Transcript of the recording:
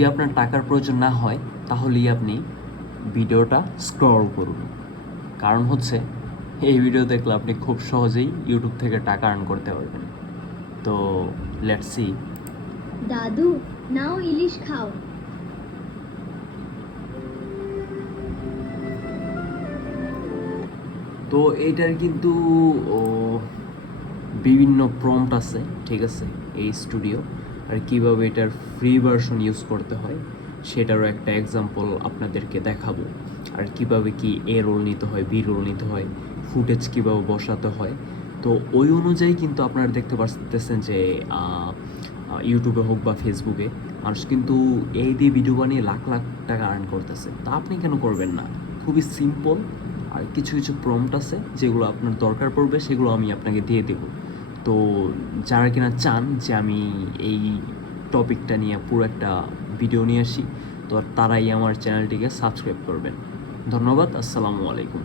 যদি আপনার টাকার প্রয়োজন না হয় তাহলেই আপনি ভিডিওটা স্ক্রল করুন। কারণ হচ্ছে এই ভিডিও দেখলে আপনি খুব সহজেই ইউটিউব থেকে টাকা আর্ন করতে পারবেন। তো লেটস সি। দাদু, নাও ইলিশ খাও। তো এইটার কিন্তু বিভিন্ন প্রম্পট আছে, ঠিক আছে, এই স্টুডিও। আর কীভাবে এটার ফ্রি ভার্সন ইউজ করতে হয় সেটারও একটা এক্সাম্পল আপনাদেরকে দেখাবো। আর কিভাবে কি এ রোল নিতে হয়, বি রোল নিতে হয়, ফুটেজ কীভাবে বসাতে হয়। তো ওই অনুযায়ী কিন্তু আপনারা দেখতে পাচ্ছেন যে ইউটিউবে হোক বা ফেসবুকে মানুষ কিন্তু এই দিয়ে ভিডিও বানিয়ে লাখ লাখ টাকা আর্ন করতেছে। তা আপনি কেন করবেন না? খুবই সিম্পল। আর কিছু কিছু প্রম্পট আছে যেগুলো আপনার দরকার পড়বে, সেগুলো আমি আপনাকে দিয়ে দেবো। তো যারা কিনা চান যে আমি এই টপিকটা নিয়ে পুরো একটা ভিডিও নিয়ে আসি, তো তারাই আমার চ্যানেলটিকে সাবস্ক্রাইব করবেন। ধন্যবাদ। আসসালামু আলাইকুম।